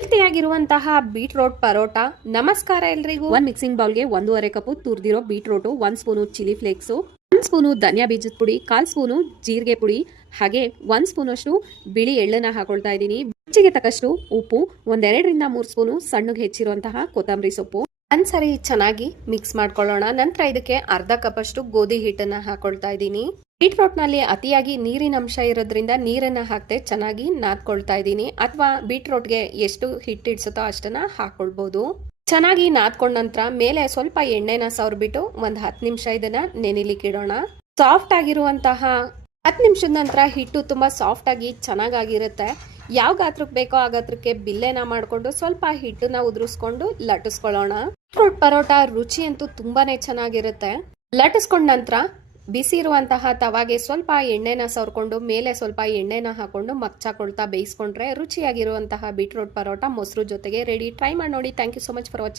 ಹೆಲ್ತಿಯಾಗಿರುವಂತಹ beetroot paratha. ನಮಸ್ಕಾರ ಎಲ್ರಿಗೂ. ಒಂದು ಮಿಕ್ಸಿಂಗ್ ಬೌಲ್ಗೆ 1.5 ಕಪ್ ತುರಿದಿರೋ beetroot, 1 spoon chilli flakes, 1 spoon ಧನಿಯಾ ಬೀಜದ ಪುಡಿ, 1/4 ಸ್ಪೂನು ಜೀರಿಗೆ ಪುಡಿ, ಹಾಗೆ 1 ಸ್ಪೂನಷ್ಟು ಬಿಳಿ ಎಳ್ಳನ್ನ ಹಾಕೊಳ್ತಾ ಇದ್ದೀನಿ. ರುಚಿಗೆ ತಕ್ಕಷ್ಟು ಉಪ್ಪು, 1-2ರಿಂದ 3 ಸ್ಪೂನು ಸಣ್ಣಗೆ ಹೆಚ್ಚಿರುವಂತಹ ಕೊತ್ತಂಬರಿ ಸೊಪ್ಪು. ಒಂದ್ಸರಿ ಚೆನ್ನಾಗಿ ಮಿಕ್ಸ್ ಮಾಡ್ಕೊಳ್ಳೋಣ. ನಂತರ ಇದಕ್ಕೆ ಅರ್ಧ ಕಪ್ ಅಷ್ಟು ಗೋಧಿ ಹಿಟ್ಟನ್ನ ಹಾಕೊಳ್ತಾ ಇದ್ದೀನಿ. ಬೀಟ್ರೋಟ್ ನಲ್ಲಿ ಅತಿಯಾಗಿ ನೀರಿನ ಅಂಶ ಇರೋದ್ರಿಂದ ನೀರನ್ನ ಹಾಕ್ತೆ ಚೆನ್ನಾಗಿ ನಾದ್ಕೊಳ್ತಾ ಇದ್ದೀನಿ, ಅಥವಾ ಬೀಟ್ರೋಟ್ಗೆ ಎಷ್ಟು ಹಿಟ್ಟಿಡ್ಸುತ್ತೋ ಅಷ್ಟನ್ನ ಹಾಕೊಳ್ಬಹುದು. ಚೆನ್ನಾಗಿ ನಾದ್ಕೊಂಡ ನಂತರ ಮೇಲೆ ಸ್ವಲ್ಪ ಎಣ್ಣೆನ ಸವರ್ಬಿಟ್ಟು ಒಂದ್ 10 ನಿಮಿಷ ಇದನ್ನ ನೆನಿಲಿಕ್ಕೆ ಇಡೋಣ. ಸಾಫ್ಟ್ ಆಗಿರುವಂತಹ 10 ನಿಮಿಷದ ನಂತರ ಹಿಟ್ಟು ತುಂಬಾ ಸಾಫ್ಟ್ ಆಗಿ ಚೆನ್ನಾಗಿರುತ್ತೆ. ಯಾವ ಗಾತ್ರಕ್ಕೆ ಬೇಕೋ ಆ ಗಾತ್ರಕ್ಕೆ ಬಿಲ್ಲೆನ ಮಾಡ್ಕೊಂಡು ಸ್ವಲ್ಪ ಹಿಟ್ಟನ್ನ ಉದುರಿಸ್ಕೊಂಡು ಲಟ್ಟಿಸ್ಕೊಳ್ಳೋಣ. ಬೀಟ್ರೋಟ್ ಪರೋಟ ರುಚಿ ಅಂತೂ ತುಂಬಾನೇ ಚೆನ್ನಾಗಿರುತ್ತೆ. ಲಟ್ಟಿಸ್ಕೊಂಡ ನಂತರ ಬಿಸಿ ಇರುವಂತಹ ತವಾಗೆ ಸ್ವಲ್ಪ ಎಣ್ಣೆನ ಸವರ್ಕೊಂಡು ಮೇಲೆ ಸ್ವಲ್ಪ ಎಣ್ಣೆನ ಹಾಕೊಂಡು ಮಗ್ಚಾಕೊಳ್ತಾ ಬೇಯಿಸ್ಕೊಂಡ್ರೆ ರುಚಿಯಾಗಿರುವಂತಹ ಬೀಟ್ರೋಟ್ ಪರೋಟ ಮೊಸರು ಜೊತೆಗೆ ರೆಡಿ. ಟ್ರೈ ಮಾಡಿ ನೋಡಿ. Thank you so much for watching.